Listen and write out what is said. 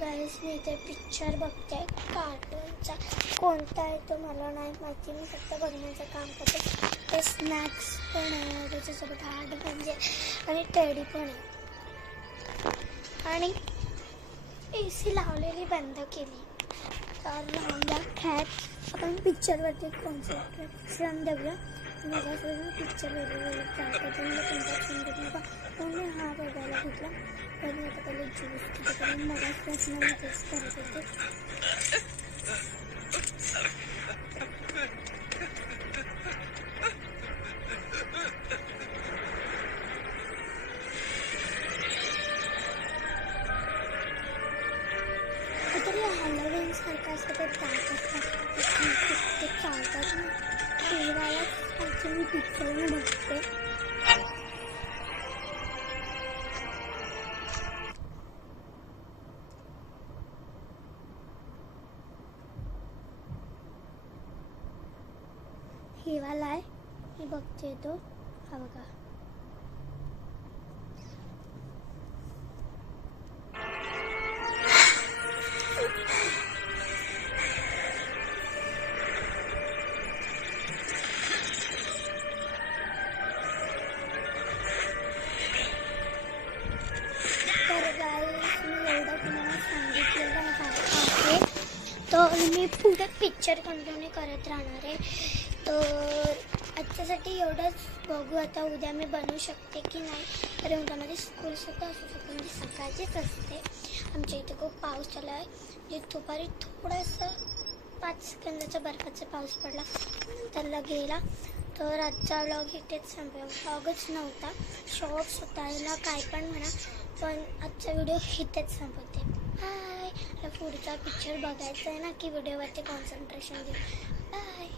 गाईस मी इथे पिक्चर बघते कार्टूनचा. कोणता आहे तो मला नाही माहिती, मी फक्त बघण्याचं काम करते. ते स्नॅक्स पण आहे, त्याच्यासोबत हार्ड म्हणजे आणि टेडी पण आहे. आणि AC लावलेली बंद केली. तर राहूया खेळत, आपण पिक्चरवरती कॉन्सन्ट्रेशन देऊया. माझा पिक्चर वेगवेगळे ट्राय करते, मला कोणता छान घेत नका म्हणून मी हा बघायला घेतला. तर मी आता पहिले ज्यूस घेते, कारण मला पर्सनली तेच करत होते. तरी हॅलोविन सारखं असतं ते ट्राय करतात, ते चालतात ना तेव्हाच ॲक्च्युली पिक्चर मी बघते. हिवाला आहे मी बघते तो, हा बघा. तर गाईस मी एवढं तुम्हाला सांगितलेलं आहे, तर मी पुढे पिक्चर कंटिन्यू करत राहणार आहे. तर आजच्यासाठी एवढंच. बघू आता उद्या मी बनवू शकते की नाही. तर उद्यामध्ये स्कूलसुद्धा असू शकते, म्हणजे सकाळचीच असते. आमच्या इथे खूप पाऊस चालू आहे. म्हणजे दुपारी थोडासा 5 सेकंदाचा बर्फाचा पाऊस पडला, नंतर गेला. तर आजचा व्लॉग इथेच संपला. व्लॉगच नव्हता, शॉर्ट्स होता, याला काय पण म्हणा, पण आजचा व्हिडिओ इथेच संपवते. बाय. पुढचा पिक्चर बघायचा आहे ना की व्हिडिओवरती कॉन्सन्ट्रेशन देऊ. बाय.